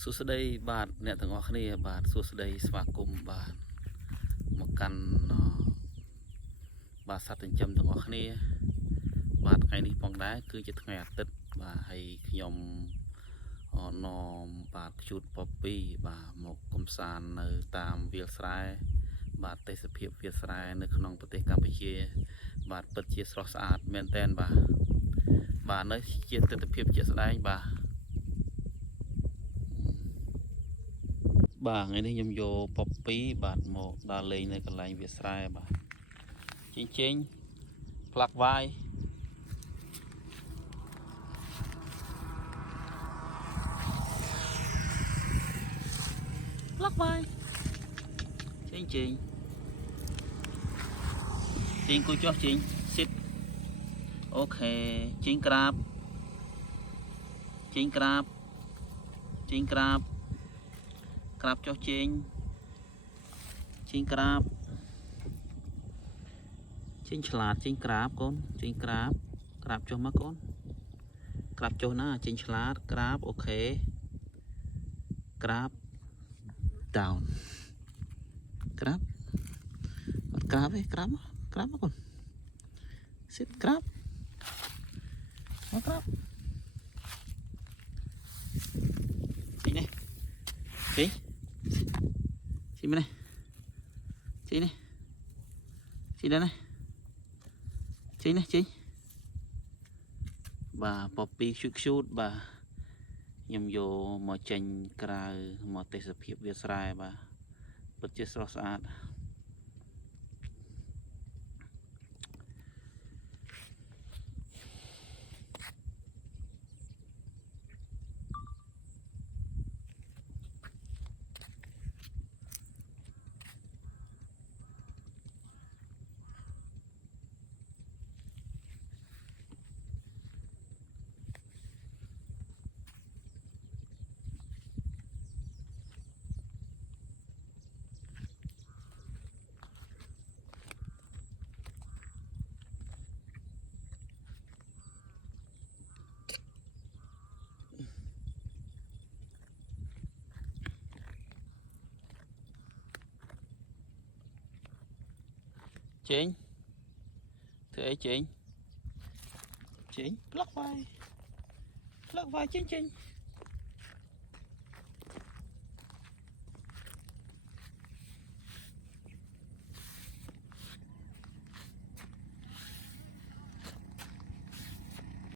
សួស្តីបាទអ្នកទាំងអស់គ្នាបាទសួស្តីស្វាគមន៍បាទមកកាន់បាទសត្វចិញ្ចឹមទាំងអស់គ្នាបាទថ្ងៃនេះផងដែរគឺជាថ្ងៃអាទិត្យបាទហើយខ្ញុំនាំបាទខ្ជូតពពីបាទមកកំសាន្តនៅតាមវាលស្រែបាទទេសភាពវាលស្រែនៅក្នុងប្រទេសកម្ពុជាបាទពិតជាស្រស់ស្អាតមែនទែនបាទនៅជាទិដ្ឋភាពជាក់ស្ដែងបាទថ្ងៃនេះខ្ញុំយកពពីបាទមកដើរលេងនៅកន្លែងវាលស្រែបាទចេញផ្លាក់វាយផ្លាក់វាយចេញគូចុះចេញសិតអូខេចេញក្រាបក្រាបចុះចេញក្រាបចេញឆ្លាតចេញក្រាបកូនចេញក្រាបចុះមកកូនក្រាបចុះណាចេញឆ្លាតក្រាបអូខេក្រាប down ក្រាបអត់ក្រាបទេក្រាបមកកូន sit ក្រាបមកក្រាបចេញនេះចេញមែនទេចេញនេះដែរណាចេញបាទពពីខ្ជូតបាទខ្ញុំយកមកចេញក្រៅមកទេសភាពវាលស្រែបាទពិតជាស្រស់ស្អាតចេញធ្វើអីចេញផ្លាក់វាយចេញ